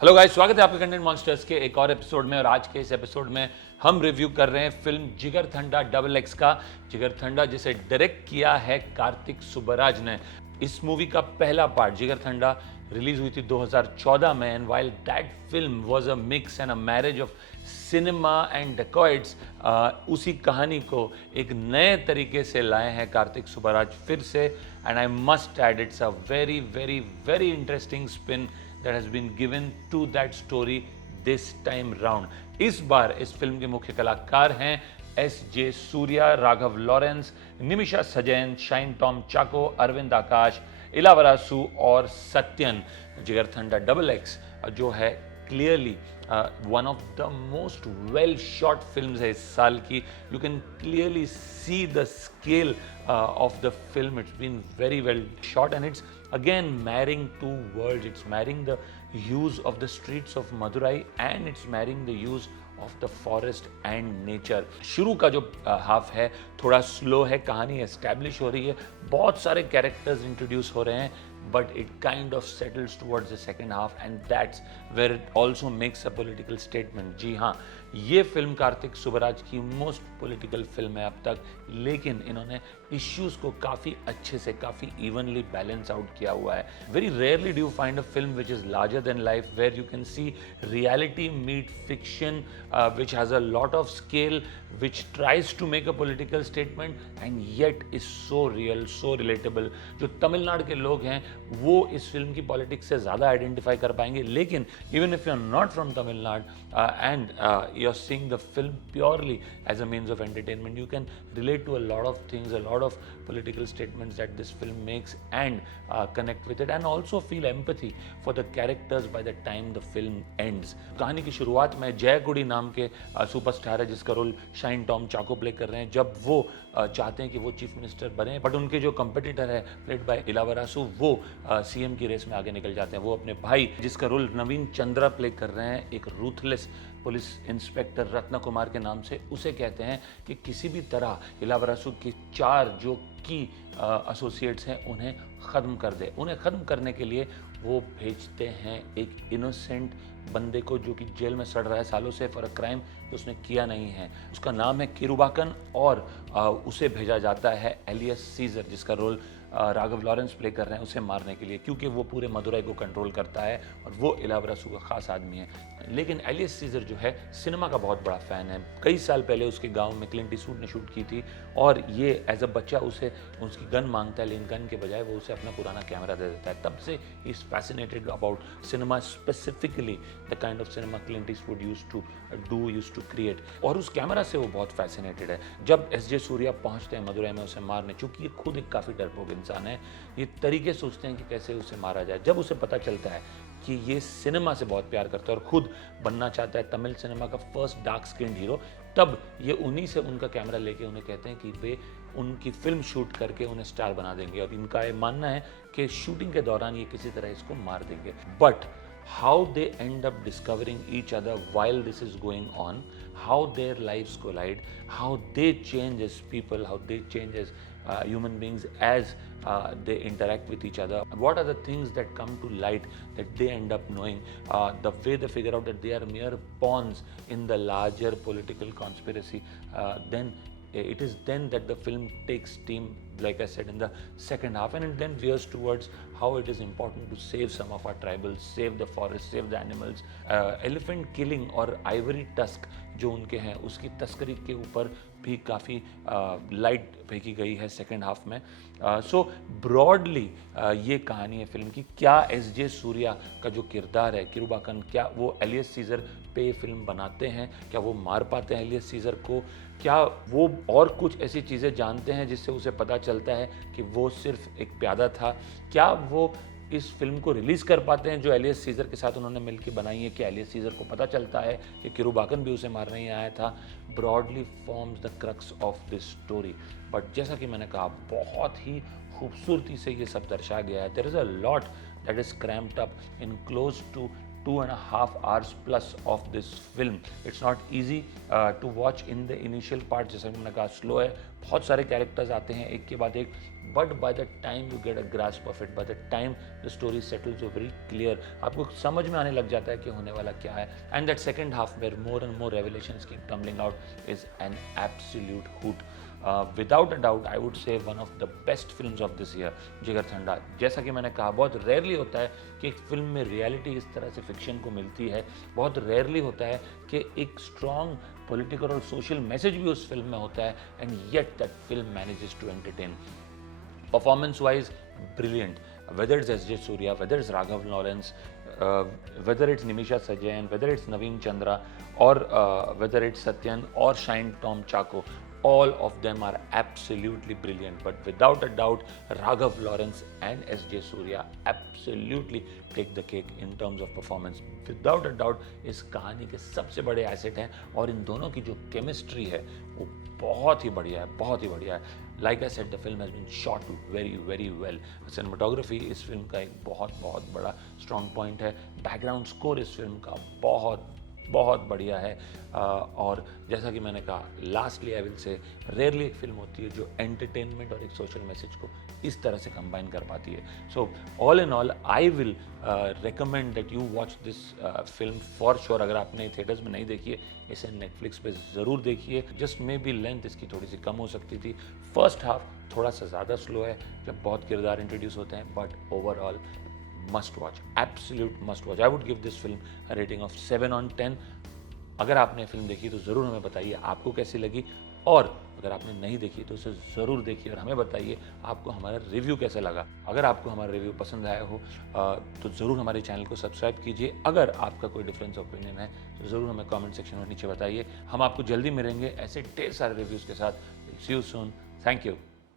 Hello guys, स्वागत है आपके कंटेंट मॉन्स्टर्स के एक और एपिसोड में। और आज के इस एपिसोड में हम रिव्यू कर रहे हैं फिल्म जिगरथंडा डबल एक्स का। जिगरथंडा जिसे डायरेक्ट किया है कार्तिक सुब्बराज ने। इस मूवी का पहला पार्ट जिगरथंडा रिलीज हुई थी 2014 में। And while that film was a mix and a marriage of cinema and dacoits, उसी कहानी को एक नए तरीके से लाए हैं कार्तिक सुब्बराज फिर से। And I must add, it's a very very very interesting spin that has been given to that story this time round. इस बार इस फिल्म के मुख्य कलाकार हैं S J Suryah, Raghava Lawrence, Nimisha Sajayan, Shine Tom Chacko, Aravind Akash, Ilavarasu और सत्यन। जिगरथंडा डबल एक्स जो है clearly one of the most well shot films है इस साल की। You can clearly see the scale of the film. It's been very well shot and it's again marrying two worlds. It's marrying the hues of the streets of Madurai and it's marrying the hues of the forest and nature. शुरू का जो half है थोड़ा slow है, कहानी establish हो रही है, बहुत सारे कैरेक्टर्स इंट्रोड्यूस हो रहे हैं, but it kind of settles towards the second half and that's where it also makes a political statement. जी हाँ, ये फिल्म कार्तिक सुब्बराज की मोस्ट पॉलिटिकल फिल्म है अब तक, लेकिन इन्होंने इश्यूज को काफ़ी अच्छे से, काफ़ी इवनली बैलेंस आउट किया हुआ है। Very rarely do you find a film which is larger than life, where you can see reality meet fiction, which has a lot of scale, which tries to make a political statement and yet is so real, so relatable. जो तमिलनाडु के लोग हैं वो इस film की politics से ज़्यादा identify कर पाएंगे, लेकिन even if you are not from Tamil Nadu and you are seeing the film purely as a means of entertainment, you can relate to a lot of things, a lot of political statements that this film makes and connect with it and also feel empathy for the characters by the time the film ends. कहानी की शुरुआत में जय गुड़ी नाम के superstar है जिसका role shine Tom चाको play कर रहे हैं। जब वो चाहते हैं कि वो चीफ मिनिस्टर बने, बट उनके जो कंपिटिटर है प्लेड बाय इला वरासु, वो सीएम की रेस में आगे निकल जाते हैं। वो अपने भाई जिसका रोल नवीन चंद्रा प्ले कर रहे हैं, एक रूथलेस पुलिस इंस्पेक्टर रत्न कुमार के नाम से, उसे कहते हैं कि किसी भी तरह इला वरासु के 4 जो की एसोसिएट्स हैं उन्हें ख़त्म कर दे। उन्हें ख़त्म करने के लिए वो भेजते हैं एक इनोसेंट बंदे को जो कि जेल में सड़ रहा है सालों से फॉर अ क्राइम जो उसने किया नहीं है। उसका नाम है किरुबाकन और उसे भेजा जाता है एलियस सीजर, जिसका रोल राघव लॉरेंस प्ले कर रहे हैं, उसे मारने के लिए, क्योंकि वो पूरे मदुरई को कंट्रोल करता है और वो इला वरासु का खास आदमी है। लेकिन एलियस सीजर जो है सिनेमा का बहुत बड़ा फ़ैन है। कई साल पहले उसके गांव में क्लिंट ईस्टवुड ने शूट की थी और ये एज अ बच्चा उसे उसकी गन मांगता है, लेकिन गन के बजाय वो उसे अपना पुराना कैमरा दे देता है। तब से ही is fascinated about cinema, specifically the kind of cinema Clint Eastwood used to create, और उस कैमरा से वो बहुत फैसिनेटेड है। जब एस जे सूर्या पहुंचते हैं मदुरई में उसे मारने, चूंकि ये खुद एक काफ़ी डरपोक इंसान है, ये तरीके सोचते हैं कि कैसे उसे मारा जाए। जब उसे पता चलता है कि ये सिनेमा से बहुत प्यार करता है और खुद बनना चाहता है तमिल सिनेमा का फर्स्ट डार्क स्किन्ड हीरो, तब ये उन्हीं से उनका कैमरा लेके उन्हें कहते हैं कि वे उनकी फिल्म शूट करके उन्हें स्टार बना देंगे। और इनका ये मानना है कि शूटिंग के दौरान ये किसी तरह इसको मार देंगे। But how they end up discovering each other while this is going on, how their lives collide, how they change as people, how they change as human beings as they interact with each other. What are the things that come to light that they end up knowing, the way they figure out that they are mere pawns in the larger political conspiracy. Then it is then that the film takes steam, like I said, in the second half, and it then veers towards how it is important to save some of our tribals, save the forest, save the animals. Elephant killing और ivory tusk जो उनके हैं उसकी तस्करी के ऊपर भी काफ़ी लाइट फेंकी गई है सेकेंड हाफ में। सो ब्रॉडली ये कहानी है फिल्म की। क्या एस जे सूर्या का जो किरदार है किरुबाकन, क्या वो एलियस सीजर पे फिल्म बनाते हैं, क्या वो मार पाते हैं एलियस सीजर को, क्या वो और कुछ ऐसी चीज़ें जानते हैं जिससे उसे पता चलता है कि वो सिर्फ एक प्यादा था, क्या वो इस फिल्म को रिलीज़ कर पाते हैं जो एलियस सीजर के साथ उन्होंने मिलकर बनाई है, कि एलियस सीजर को पता चलता है कि किरुबाकन भी उसे मारने ही आया था। Broadly forms the crux of this story. But जैसा कि मैंने कहा, बहुत ही खूबसूरती से ये सब दर्शाया गया है। There is a lot that is cramped up in close to 2.5 hours plus of this film. It's not easy to watch in the initial part. जैसा मैंने कहा स्लो है, बहुत सारे कैरेक्टर्स आते हैं एक के बाद एक, but by the time you get a grasp of it, by the time the story settles very clear, आपको समझ में आने लग जाता है कि होने वाला क्या है. And that second half where more and more revelations keep tumbling out is an absolute hoot. Without a doubt I would say one of the best films of this year, Jigarthanda. जैसा कि मैंने कहा, बहुत रेयरली होता है कि एक film में रियलिटी इस तरह से फिक्शन को मिलती है. बहुत रेयरली होता है कि एक स्ट्रॉन्ग पॉलिटिकल और सोशल मैसेज भी उस फिल्म में होता है, and yet that film manages to entertain. Performance wise brilliant, whether it's S.J. Surya, whether it's Raghav Lawrence, whether it's Nimisha Sajan, whether it's Naveen Chandra, or whether it's Satyan or Shine Tom Chako, all of them are absolutely brilliant. But without a doubt, Raghav Lawrence and S.J. Surya absolutely take the cake in terms of performance. Without a doubt, इस कहानी के सबसे बड़े asset हैं, और इन दोनों की जो केमिस्ट्री है वो बहुत ही बढ़िया है, बहुत ही बढ़िया है. Like I said, the film has been shot very very well. Cinematography इस फिल्म का एक बहुत बहुत बड़ा strong point है. बैकग्राउंड स्कोर इस फिल्म का बहुत बहुत बढ़िया है. और जैसा कि मैंने कहा, lastly I will say, rarely एक फिल्म होती है जो एंटरटेनमेंट और एक सोशल मैसेज को इस तरह से कंबाइन कर पाती है. So all in all I will recommend that you watch this film for sure. अगर आपने थिएटर्स में नहीं देखी है, इसे नेटफ्लिक्स पे ज़रूर देखिए. जस्ट मे बी लेंथ इसकी थोड़ी सी कम हो सकती थी. फर्स्ट हाफ थोड़ा सा ज़्यादा स्लो है जब बहुत किरदार इंट्रोड्यूस होते हैं, but overall must watch, absolute must watch. I would give this film rating of 7 on 10. अगर आपने फिल्म देखी तो ज़रूर हमें बताइए आपको कैसी लगी, और अगर आपने नहीं देखी तो उसे ज़रूर देखिए और हमें बताइए आपको हमारा रिव्यू कैसा लगा. अगर आपको हमारा रिव्यू पसंद आया हो तो ज़रूर हमारे चैनल को सब्सक्राइब कीजिए. अगर आपका कोई डिफरेंस ओपिनियन है तो ज़रूर हमें कमेंट सेक्शन में नीचे बताइए. हम आपको जल्दी मिलेंगे ऐसे ढेर सारे रिव्यूज़ के साथ. सी यू सून. Thank you.